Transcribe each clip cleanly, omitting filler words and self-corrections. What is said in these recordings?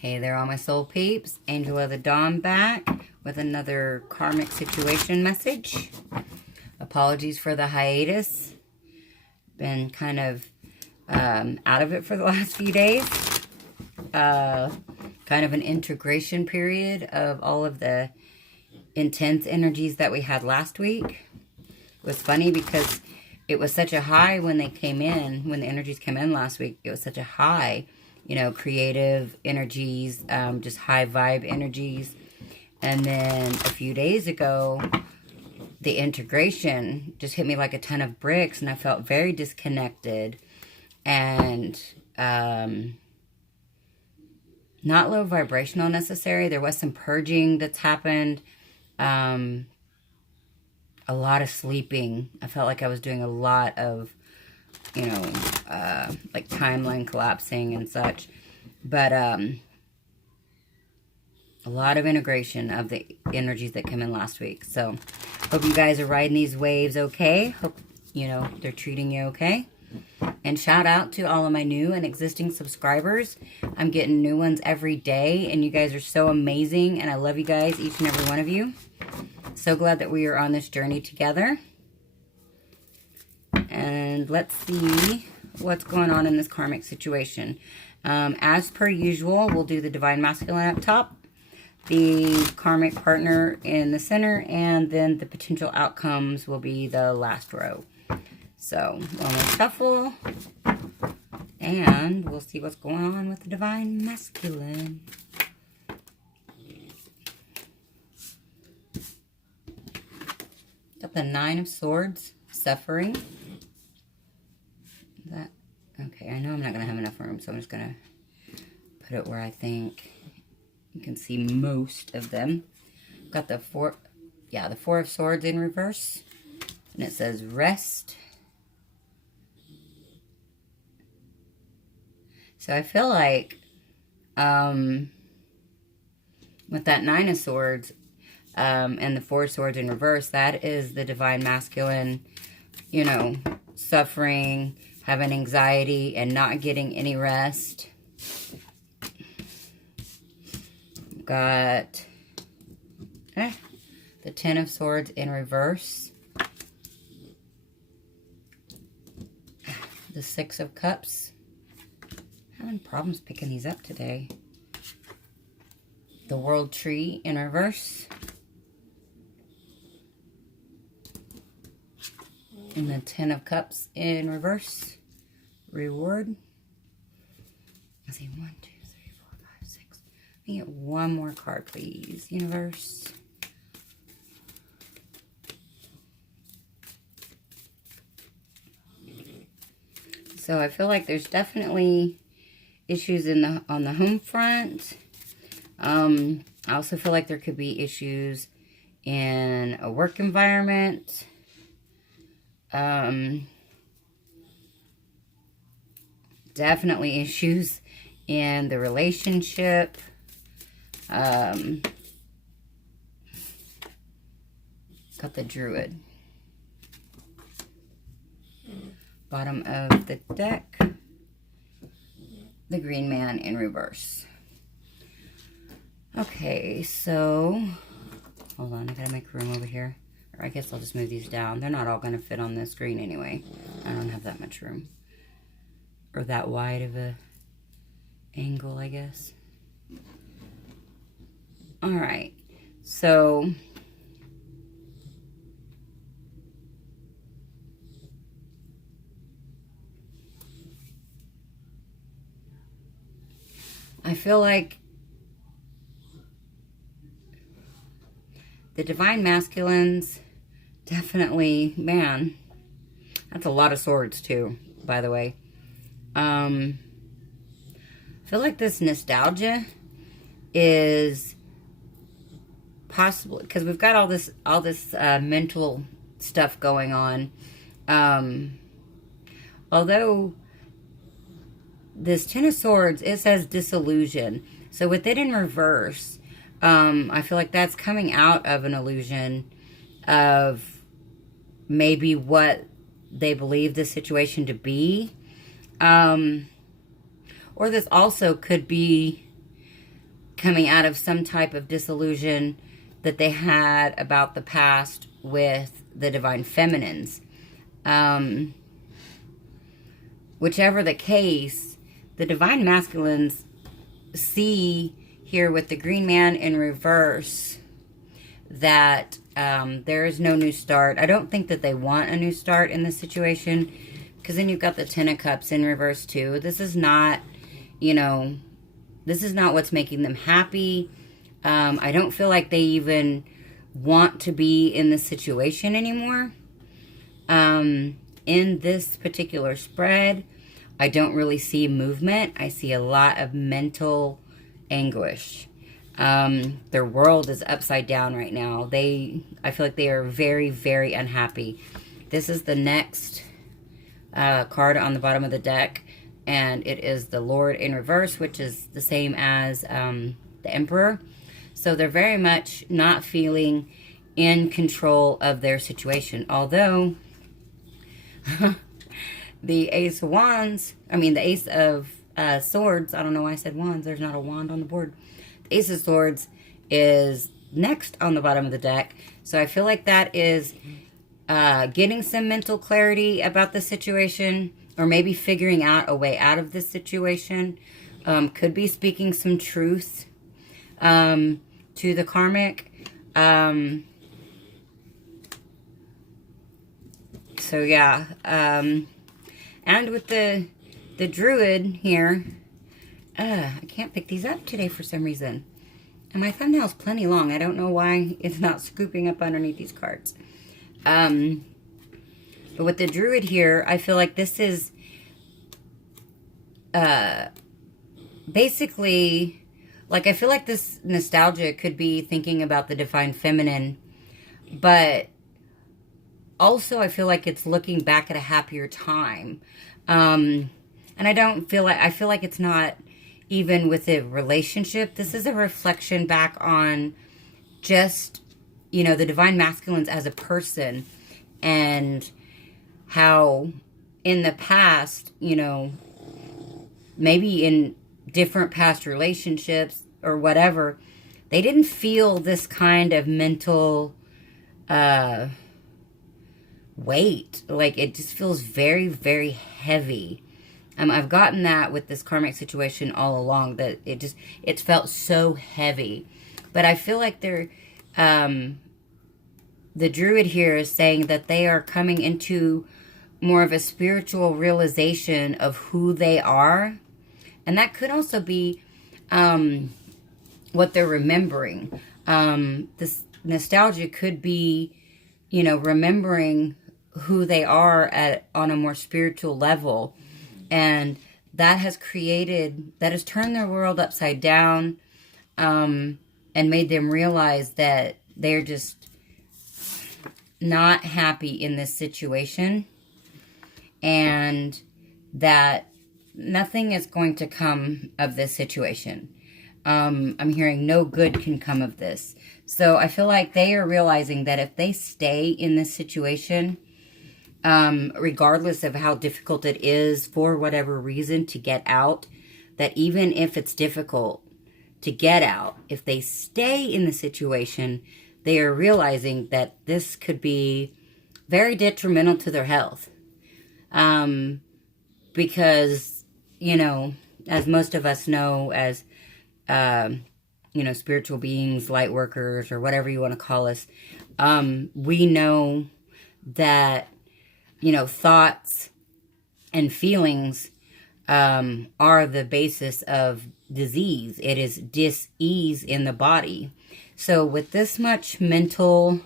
Hey there, all my soul peeps. Angel of the Dawn back with another karmic situation message. Apologies for the hiatus. Been kind of out of it for the last few days. Kind of an integration period of all of the intense energies that we had last week. It was funny because it was such a high when they came in, when the energies came in last week. It was such a high, you know, creative energies, just high vibe energies. And then a few days ago, the integration just hit me like a ton of bricks, and I felt very disconnected and not low vibrational necessary. There was some purging that's happened. A lot of sleeping. I felt like I was doing a lot of, you know, like timeline collapsing and such. But a lot of integration of the energies that came in last week. So hope you guys are riding these waves okay. Hope, you know, they're treating you okay. And shout out to all of my new and existing subscribers. I'm getting new ones every day, and you guys are so amazing, and I love you guys, each and every one of you. So glad that we are on this journey together. And let's see what's going on in this karmic situation. As per usual, we'll do the Divine Masculine up top, the karmic partner in the center, and then the potential outcomes will be the last row. So, one more shuffle, and we'll see what's going on with the Divine Masculine. Got the Nine of Swords, suffering. That, okay, I know I'm not going to have enough room, so I'm just going to put it where I think you can see most of them. Got the Four of Swords in reverse, and it says rest. So I feel like with that Nine of Swords and the Four of Swords in reverse, that is the Divine Masculine, you know, suffering, having anxiety, and not getting any rest. Got the Ten of Swords in reverse. The Six of Cups. Having problems picking these up today. The World Tree in reverse. And the Ten of Cups in reverse. Reward. I see 1, 2, 3, 4, 5, 6. Let me get one more card, please. Universe. So I feel like there's definitely issues on the home front. I also feel like there could be issues in a work environment. Definitely issues in the relationship. Got the Druid. Bottom of the deck. The Green Man in reverse. Okay, so hold on, I gotta make room over here. Or I guess I'll just move these down. They're not all gonna fit on the screen anyway. I don't have that much room. Or that wide of a angle, I guess. Alright, so I feel like the Divine Masculines definitely, man, that's a lot of swords too, by the way. I feel like this nostalgia is possible because we've got all this mental stuff going on. Although this Ten of Swords, it says disillusion. So with it in reverse, I feel like that's coming out of an illusion of maybe what they believe the situation to be. Or this also could be coming out of some type of disillusion that they had about the past with the divine feminines. Whichever the case, the divine masculines see here with the green man in reverse that there is no new start. I don't think that they want a new start in this situation, because then you've got the Ten of Cups in reverse too. This is not, this is not what's making them happy. I don't feel like they even want to be in this situation anymore. In this particular spread, I don't really see movement. I see a lot of mental anguish. Their world is upside down right now. I feel like they are very, very unhappy. This is the next card on the bottom of the deck, and it is the Lord in reverse, which is the same as the Emperor. So they're very much not feeling in control of their situation. Although the Ace of Wands, the Ace of Swords, I don't know why I said wands, there's not a wand on the board. The Ace of Swords is next on the bottom of the deck. So I feel like that is getting some mental clarity about the situation, or maybe figuring out a way out of this situation. Could be speaking some truth to the karmic. So yeah, and with the druid here, I can't pick these up today for some reason. And my thumbnail's plenty long. I don't know why it's not scooping up underneath these cards. But with the druid here, I feel like this is basically, like, I feel like this nostalgia could be thinking about the divine feminine, but also I feel like it's looking back at a happier time. And I feel like it's not even with a relationship. This is a reflection back on just, the divine masculines as a person, and how in the past, maybe in different past relationships or whatever, they didn't feel this kind of mental weight. Like, it just feels very, very heavy. I've gotten that with this karmic situation all along, that it's felt so heavy. But I feel like the druid here is saying that they are coming into more of a spiritual realization of who they are. And that could also be what they're remembering. This nostalgia could be, remembering who they are on a more spiritual level. And that has turned their world upside down, and made them realize that they're just not happy in this situation, and that nothing is going to come of this situation. I'm hearing no good can come of this. So I feel like they are realizing that if they stay in this situation, regardless of how difficult it is for whatever reason to get out, that even if it's difficult to get out, if they stay in the situation, they are realizing that this could be very detrimental to their health. Because, as most of us know, as, spiritual beings, light workers, or whatever you want to call us, we know that, thoughts and feelings are the basis of disease. It is dis-ease in the body. So with this much mental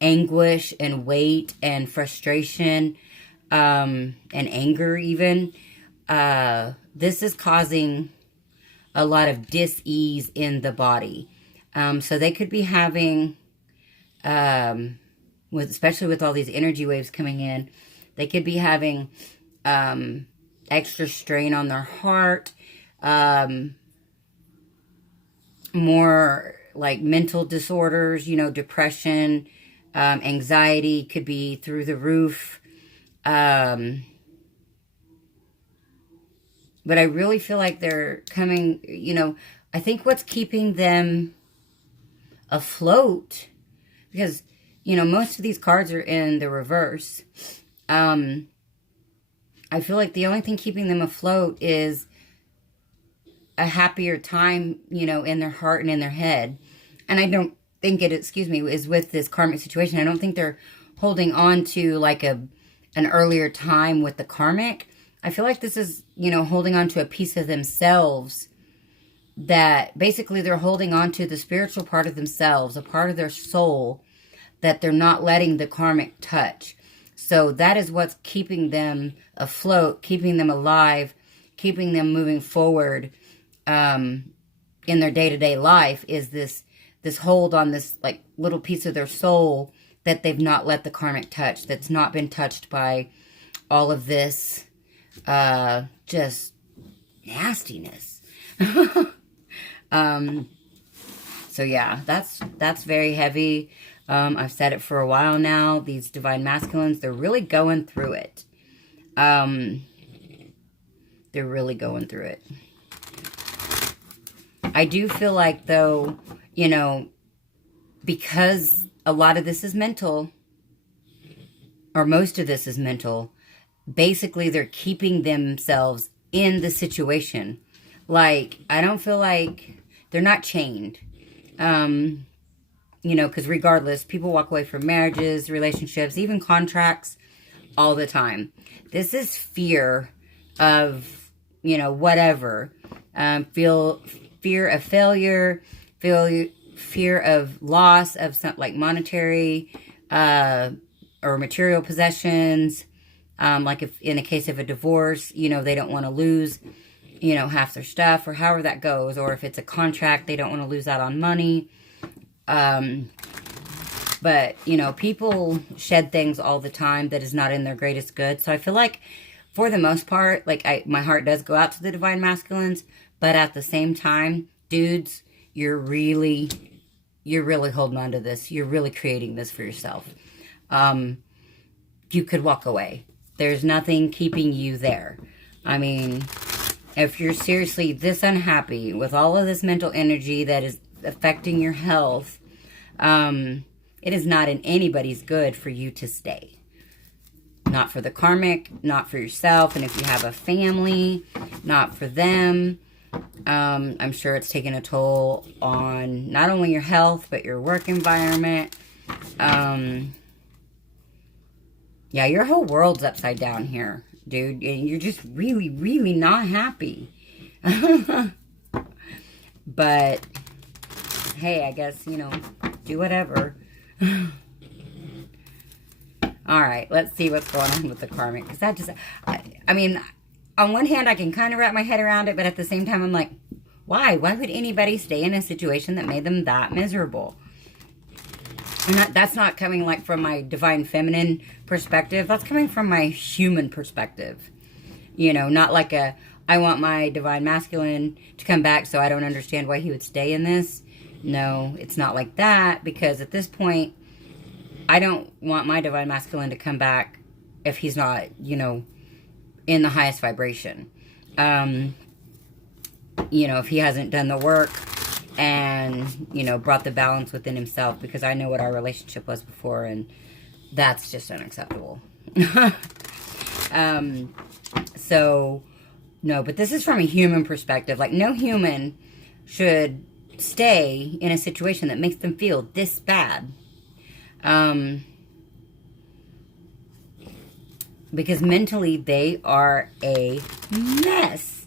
anguish and weight and frustration, and anger even, this is causing a lot of dis-ease in the body. So they could be having, especially with all these energy waves coming in, they could be having extra strain on their heart, more like mental disorders, depression, anxiety could be through the roof. But I really feel like they're coming, I think what's keeping them afloat, because, you know, most of these cards are in the reverse. I feel like the only thing keeping them afloat is a happier time, you know, in their heart and in their head. And I don't think it, excuse me, is with this karmic situation. I don't think they're holding on to like an earlier time with the karmic. I feel like this is, you know, holding on to a piece of themselves, that basically they're holding on to the spiritual part of themselves, a part of their soul that they're not letting the karmic touch. So that is what's keeping them afloat, keeping them alive, keeping them moving forward in their day-to-day life, is this hold on this like little piece of their soul that they've not let the karmic touch, that's not been touched by all of this just nastiness. So yeah, that's very heavy. I've said it for a while now. These divine masculines, they're really going through it. They're really going through it. I do feel like, though, you know, because a lot of this is mental, or most of this is mental, basically they're keeping themselves in the situation. Like, I don't feel like they're not chained. You know, because regardless, people walk away from marriages, relationships, even contracts all the time. This is fear of, you know, whatever. Fear of failure, fear of loss of some, like monetary or material possessions. Like if in the case of a divorce, you know, they don't want to lose, you know, half their stuff, or however that goes. Or if it's a contract, they don't want to lose out on money. But, you know, people shed things all the time that is not in their greatest good. So I feel like, for the most part, like, my heart does go out to the divine masculines. But at the same time, dudes, you're really holding on to this. You're really creating this for yourself. You could walk away. There's nothing keeping you there. I mean, if you're seriously this unhappy with all of this mental energy that is affecting your health, it is not in anybody's good for you to stay. Not for the karmic, not for yourself, and if you have a family, not for them. I'm sure it's taking a toll on not only your health, but your work environment. Yeah, your whole world's upside down here, dude. You're just really, really not happy. But, hey, I guess, you know, do whatever. Alright, let's see what's going on with the karmic. Because that just, I mean, on one hand, I can kind of wrap my head around it, but at the same time, I'm like, why? Why would anybody stay in a situation that made them that miserable? And that's not coming, like, from my divine feminine perspective. That's coming from my human perspective. You know, not like I want my divine masculine to come back, so I don't understand why he would stay in this. No, it's not like that, because at this point, I don't want my divine masculine to come back if he's not, you know, in the highest vibration. You know, if he hasn't done the work and, you know, brought the balance within himself, because I know what our relationship was before, and that's just unacceptable. So, no, but this is from a human perspective. Like, no human should stay in a situation that makes them feel this bad. Because mentally they are a mess.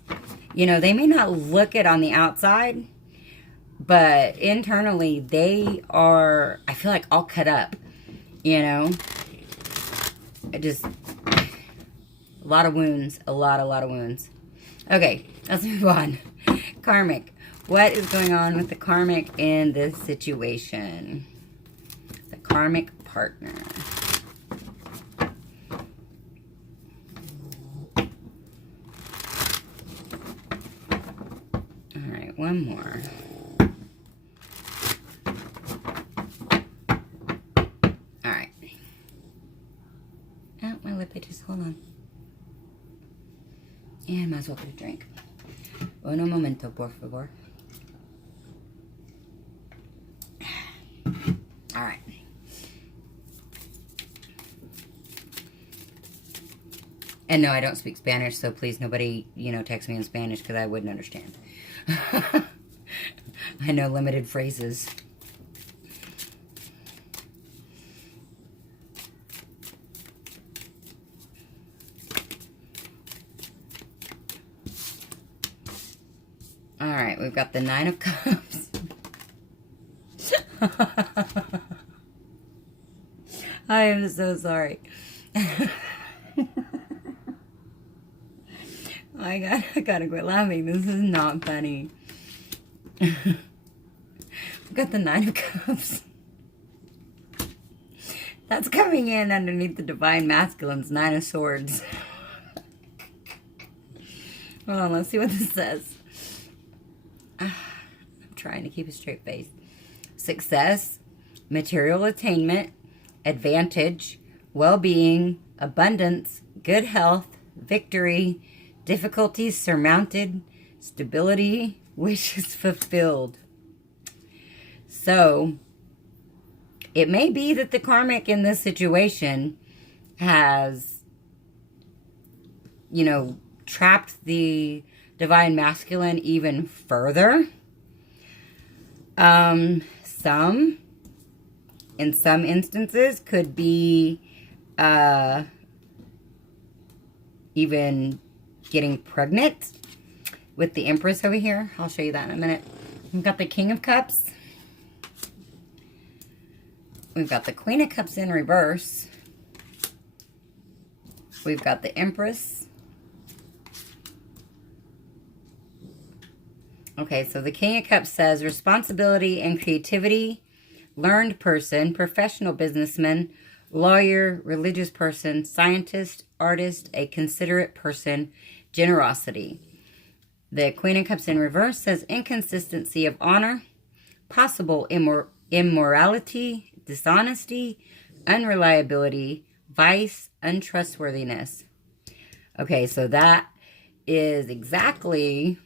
You know, they may not look it on the outside, but internally they are, I feel like, all cut up, you know. A lot of wounds, a lot of wounds. Okay, let's move on. Karmic. What is going on with the karmic in this situation? The karmic partner. Alright, one more. Alright. Oh, my lip itches. Hold on. And might as well get a drink. Uno momento, por favor. All right. And no, I don't speak Spanish, so please nobody, text me in Spanish because I wouldn't understand. I know limited phrases. All right, we've got the Nine of Cups. I am so sorry. I gotta quit laughing. This is not funny. We've got the Nine of Cups. That's coming in underneath the Divine Masculine's Nine of Swords. Hold on, let's see what this says. I'm trying to keep a straight face. Success, material attainment, advantage, well-being, abundance, good health, victory, difficulties surmounted, stability, wishes fulfilled. So, it may be that the karmic in this situation has, trapped the Divine Masculine even further. In some instances, could be even getting pregnant with the Empress over here. I'll show you that in a minute. We've got the King of Cups. We've got the Queen of Cups in reverse. We've got the Empress. Okay, so the King of Cups says responsibility and creativity, learned person, professional businessman, lawyer, religious person, scientist, artist, a considerate person, generosity. The Queen of Cups in reverse says inconsistency of honor, possible immorality, dishonesty, unreliability, vice, untrustworthiness. Okay, so that is exactly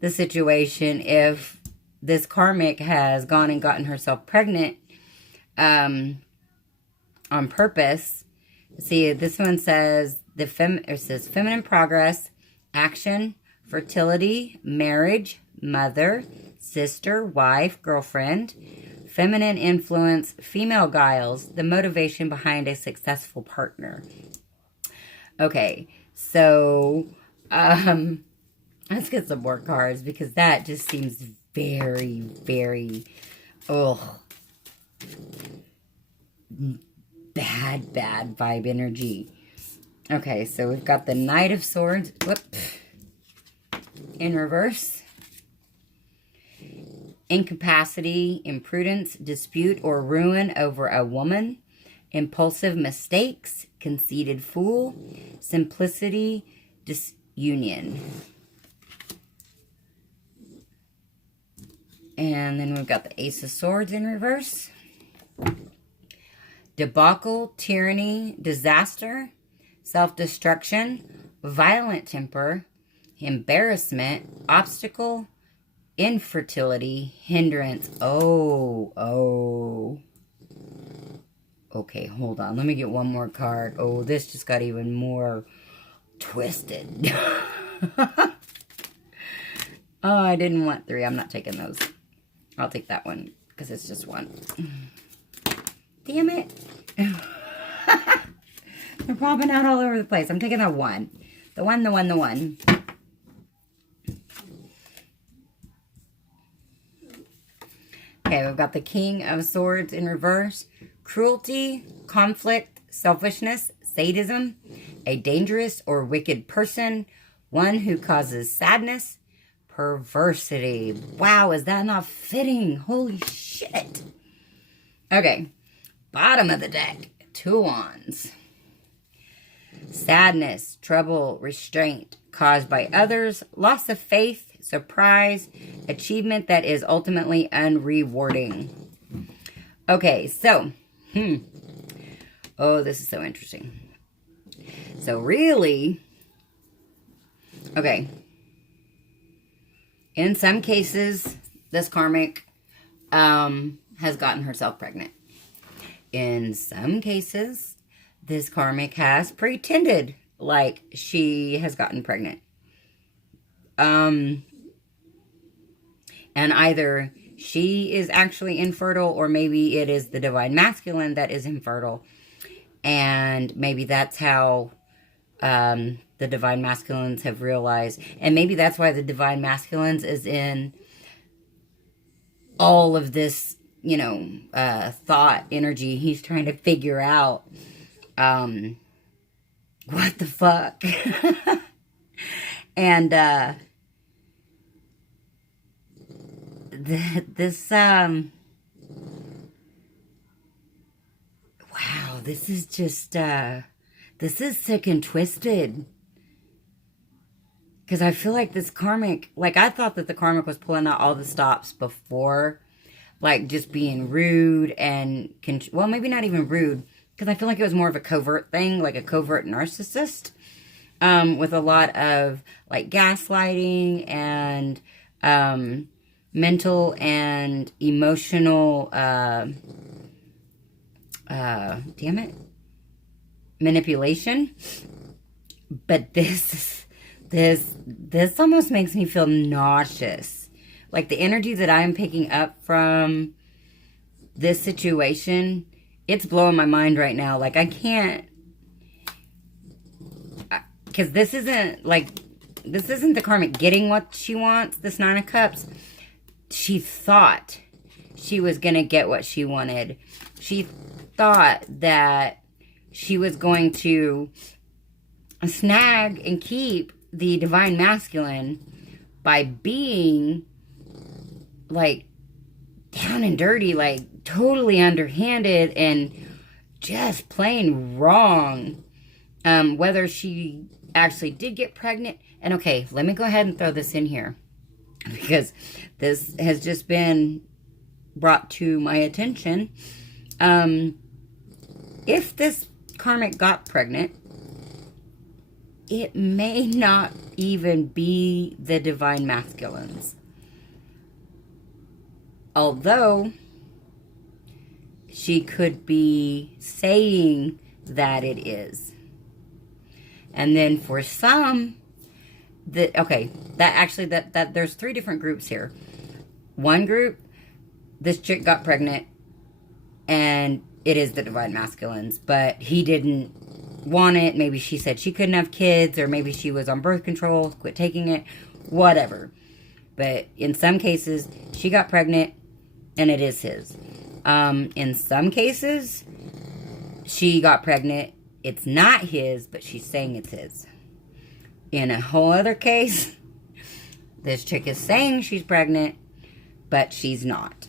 the situation if this karmic has gone and gotten herself pregnant on purpose. See, this one says it says feminine progress, action, fertility, marriage, mother, sister, wife, girlfriend, feminine influence, female guiles, the motivation behind a successful partner. Okay, so let's get some more cards because that just seems very, very, bad vibe energy. Okay, so we've got the Knight of Swords. Whoop. In reverse. Incapacity, imprudence, dispute or ruin over a woman. Impulsive mistakes, conceited fool, simplicity, disunion. And then we've got the Ace of Swords in reverse. Debacle, tyranny, disaster, self-destruction, violent temper, embarrassment, obstacle, infertility, hindrance. Oh. Okay, hold on. Let me get one more card. Oh, this just got even more twisted. Oh, I didn't want 3. I'm not taking those. I'll take that one because it's just 1. Damn it. They're popping out all over the place. I'm taking the 1. The 1. Okay, we've got the King of Swords in reverse. Cruelty, conflict, selfishness, sadism, a dangerous or wicked person, one who causes sadness, perversity. Wow, is that not fitting? Holy shit. Okay, bottom of the deck, 2 wands. Sadness, trouble, restraint caused by others, loss of faith, surprise, achievement that is ultimately unrewarding. Okay, so, oh, this is so interesting. So really, okay, in some cases, this karmic has gotten herself pregnant. In some cases, this karmic has pretended like she has gotten pregnant. And either she is actually infertile, or maybe it is the divine masculine that is infertile. And maybe that's how the divine masculines have realized. And maybe that's why the divine masculines is in all of this, you know, thought energy. He's trying to figure out what the fuck. And this wow, this is just this is sick and twisted. Because I feel like this karmic, like I thought that the karmic was pulling out all the stops before, like just being rude and, well, maybe not even rude, because I feel like it was more of a covert thing, like a covert narcissist, with a lot of like gaslighting and mental and emotional, damn it, manipulation. But this almost makes me feel nauseous. Like the energy that I'm picking up from this situation, it's blowing my mind right now. Like I can't, because this isn't the karmic getting what she wants, this Nine of Cups. She thought she was going to get what she wanted. She thought that she was going to snag and keep the divine masculine by being like down and dirty, like totally underhanded and just plain wrong. Whether she actually did get pregnant. And okay, let me go ahead and throw this in here, because this has just been brought to my attention. If this karmic got pregnant, it may not even be the divine masculines. Although she could be saying that it is. And then for some, that there's 3 different groups here. One group, this chick got pregnant and it is the divine masculines, but he didn't want it. Maybe she said she couldn't have kids, or maybe she was on birth control, quit taking it, whatever. But in some cases, she got pregnant and it is his. In some cases, she got pregnant, it's not his, but she's saying it's his. In a whole other case, this chick is saying she's pregnant, but she's not.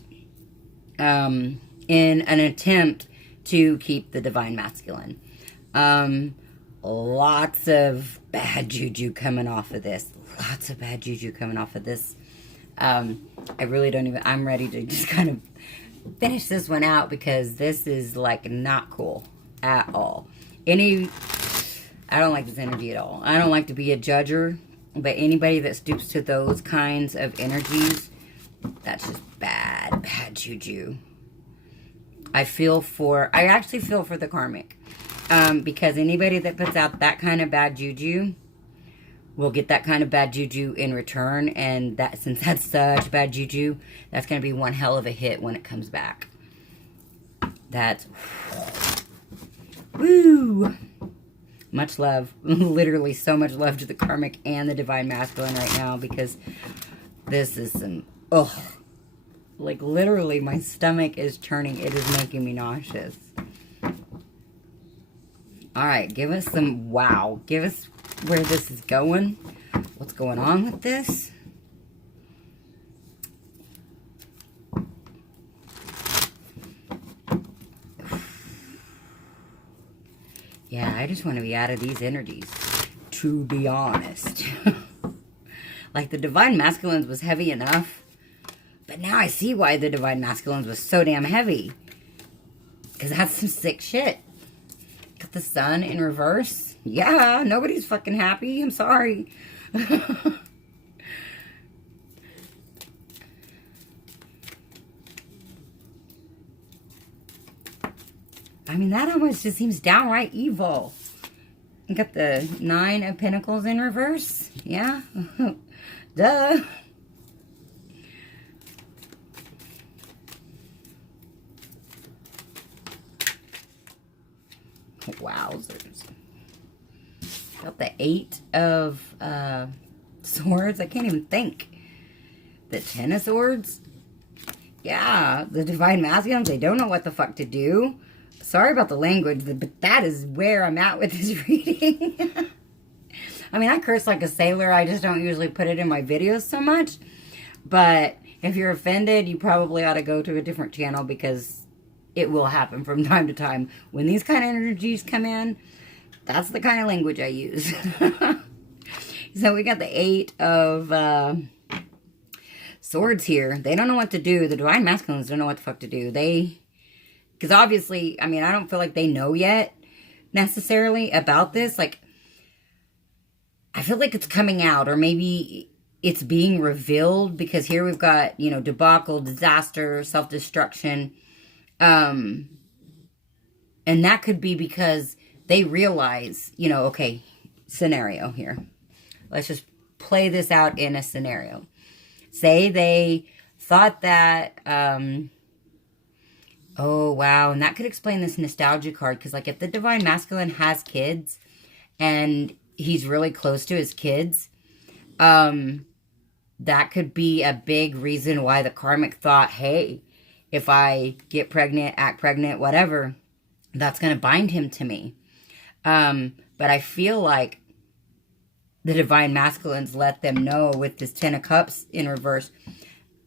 In an attempt to keep the divine masculine. Lots of bad juju coming off of this. Lots of bad juju coming off of this. I really don't even, I'm ready to just kind of finish this one out, because this is like not cool at all. I don't like this energy at all. I don't like to be a judger, but anybody that stoops to those kinds of energies, that's just bad juju. I actually feel for the karmic. Because anybody that puts out that kind of bad juju will get that kind of bad juju in return. And that, since that's such bad juju, that's going to be one hell of a hit when it comes back. That's... woo! Much love. Literally so much love to the karmic and the divine masculine right now, because this is some... ugh. Like, literally, my stomach is churning. It is making me nauseous. Alright, give us some wow. Give us where this is going. What's going on with this? Yeah, I just want to be out of these energies, to be honest. Like, the divine masculines was heavy enough, but now I see why the divine masculines was so damn heavy. Because that's some sick shit. Got the sun in reverse. Yeah, nobody's fucking happy. I'm sorry. I mean, that almost just seems downright evil. You got the 9 of Pentacles in reverse. Yeah. Duh. Wowzers. Got the 8 of Swords. I can't even think. The 10 of Swords. Yeah. The Divine Masculines, they don't know what the fuck to do. Sorry about the language, but that is where I'm at with this reading. I mean, I curse like a sailor. I just don't usually put it in my videos so much. But if you're offended, you probably ought to go to a different channel, because it will happen from time to time. When these kind of energies come in, that's the kind of language I use. So we got the 8 of Swords here. They don't know what to do. The Divine Masculines don't know what the fuck to do. Because obviously, I mean, I don't feel like they know yet necessarily about this. Like, I feel like it's coming out, or maybe it's being revealed, because here we've got, you know, debacle, disaster, self-destruction. And that could be because they realize, you know, okay, scenario here. Let's just play this out in a scenario. Say they thought that, oh, wow, and that could explain this nostalgia card, because, like, if the Divine Masculine has kids, and he's really close to his kids, that could be a big reason why the Karmic thought, hey, if I get pregnant, act pregnant, whatever, that's going to bind him to me. But I feel like the Divine Masculines let them know with this 10 of Cups in reverse,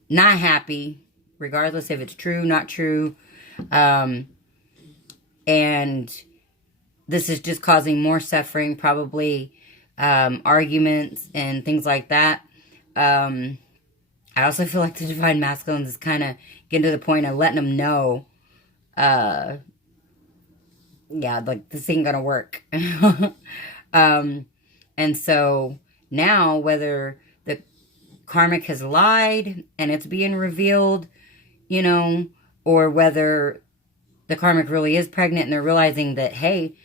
not happy, regardless if it's true, not true. And this is just causing more suffering, probably arguments and things like that. I also feel like the Divine Masculines is kind of getting to the point of letting them know, yeah, like, this ain't gonna work. And so now, whether the Karmic has lied and it's being revealed, you know, or whether the Karmic really is pregnant and they're realizing that, hey,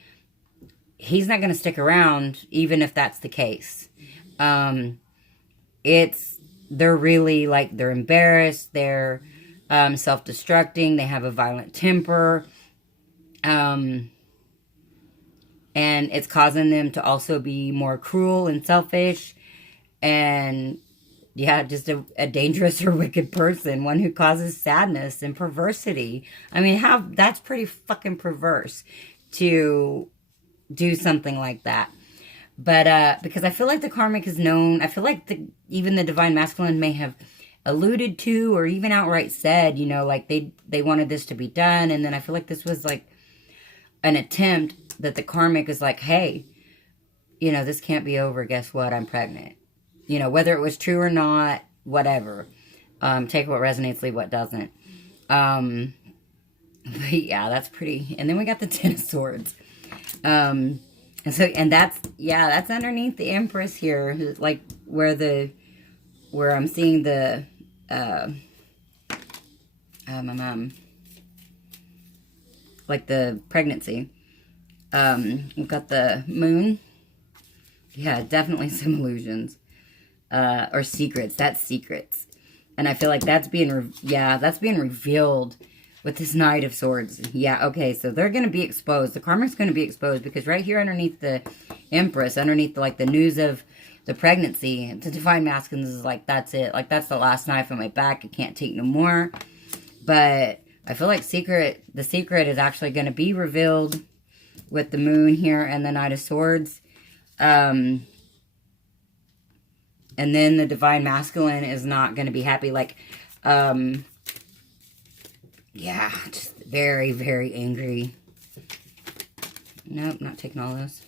he's not going to stick around, even if that's the case. They're really, like, they're embarrassed, they're self-destructing, they have a violent temper, and it's causing them to also be more cruel and selfish, and, yeah, just a dangerous or wicked person, one who causes sadness and perversity. I mean, that's pretty fucking perverse to do something like that. But, because I feel like the Karmic is known, I feel like even the Divine Masculine may have alluded to, or even outright said, you know, like, they wanted this to be done, and then I feel like this was, like, an attempt that the Karmic is like, hey, you know, this can't be over, guess what, I'm pregnant. You know, whether it was true or not, whatever. Take what resonates, leave what doesn't. But yeah, that's pretty. And then we got the 10 of Swords. And that's underneath the Empress here, like, where I'm seeing the, like, the pregnancy. We've got the Moon. Yeah, definitely some illusions. Or secrets. That's secrets. And I feel like that's being revealed with this Knight of Swords. Yeah, okay, so they're going to be exposed. The Karmic's going to be exposed, because right here underneath the Empress, underneath the news of the pregnancy, the Divine Masculines is like, that's it. Like, that's the last knife on my back. I can't take no more. But I feel like the secret is actually going to be revealed with the Moon here and the Knight of Swords. And then the Divine Masculine is not going to be happy. Like, yeah, just very, very angry. Nope, not taking all those.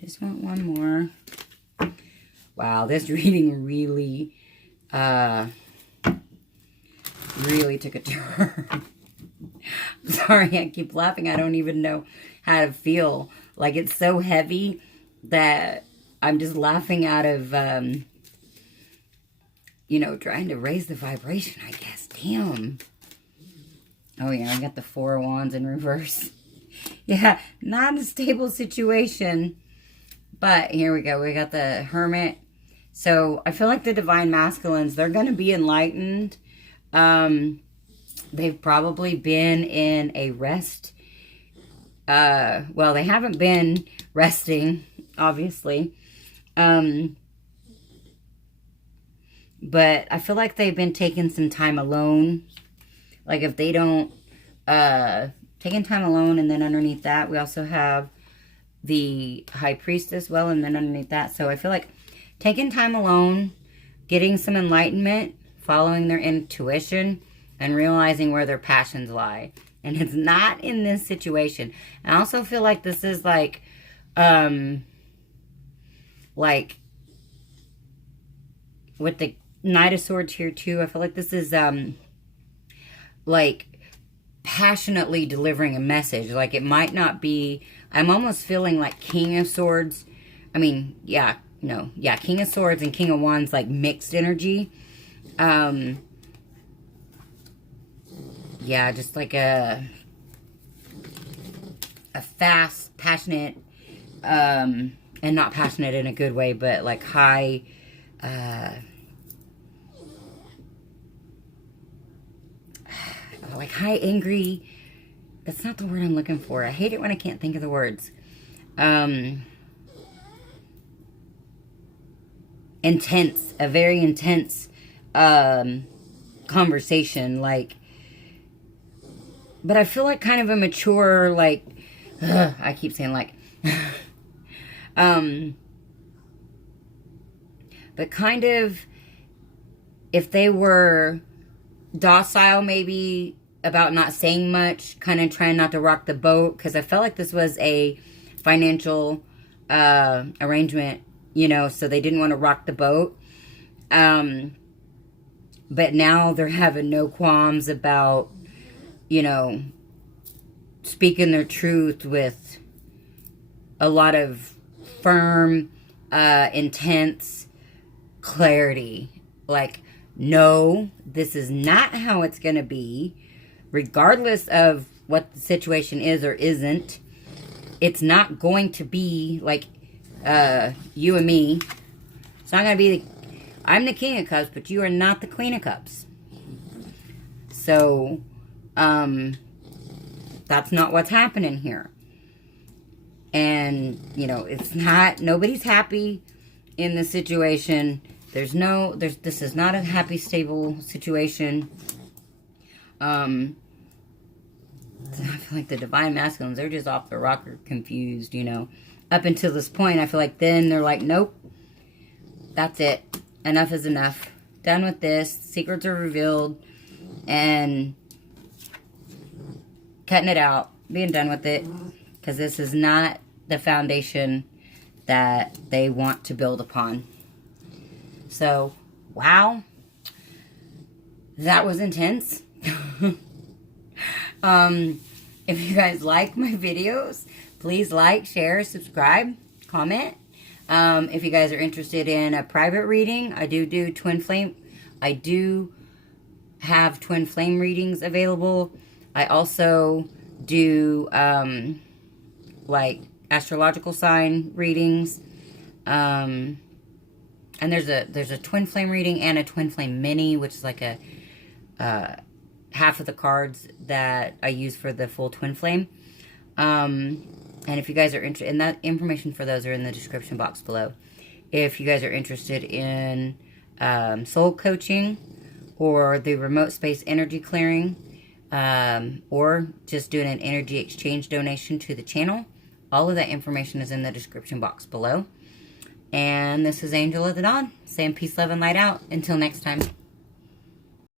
Just want one more. Wow, this reading really, really took a turn. I'm sorry, I keep laughing. I don't even know how to feel. Like, it's so heavy that I'm just laughing out of, you know, trying to raise the vibration, I guess. Damn. Oh, yeah, I got the Four of Wands in reverse. Yeah, not a stable situation. But here we go. We got the Hermit. So I feel like the Divine Masculines, they're going to be enlightened. They've probably been in a rest. Well, they haven't been resting, obviously. But I feel like they've been taking some time alone. Like if they don't, taking time alone, and then underneath that, we also have the High Priest as well, and then underneath that. So I feel like taking time alone, getting some enlightenment, following their intuition, and realizing where their passions lie. And it's not in this situation. And I also feel like this is like with the Knight of Swords here too, I feel like this is like passionately delivering a message. Like it might not be, I'm almost feeling like King of Swords. I mean, yeah, no, yeah, King of Swords and King of Wands, like mixed energy. Yeah, just like a fast, passionate, and not passionate in a good way, but like high, like high angry. That's not the word I'm looking for. I hate it when I can't think of the words. Intense, a very intense conversation, like, but I feel like kind of a mature, like, I keep saying like, but kind of, if they were docile, maybe, about not saying much, kind of trying not to rock the boat, because I felt like this was a financial arrangement, you know, so they didn't want to rock the boat. But now they're having no qualms about, you know, speaking their truth with a lot of firm, intense clarity. Like, no, this is not how it's going to be. Regardless of what the situation is or isn't, it's not going to be like you and me. It's not going to be I'm the King of Cups, but you are not the Queen of Cups. So, that's not what's happening here. And, you know, it's not, nobody's happy in this situation. This is not a happy, stable situation. I feel like the Divine Masculines, they're just off the rocker, confused, you know. Up until this point, I feel like then they're like, nope, that's it. Enough is enough. Done with this. Secrets are revealed. And cutting it out. Being done with it. Because this is not the foundation that they want to build upon. So, wow. That was intense. If you guys like my videos, please like, share, subscribe, comment. If you guys are interested in a private reading, I do Twinflame. I do have Twinflame readings available. I also do, like, astrological sign readings. And there's a Twinflame reading and a Twinflame mini, which is like a, half of the cards that I use for the full Twinflame. And if you guys are interested, and that information for those are in the description box below. If you guys are interested in soul coaching or the remote space energy clearing, or just doing an energy exchange donation to the channel, all of that information is in the description box below. And this is Angel of the Dawn saying peace, love, and light out. Until next time.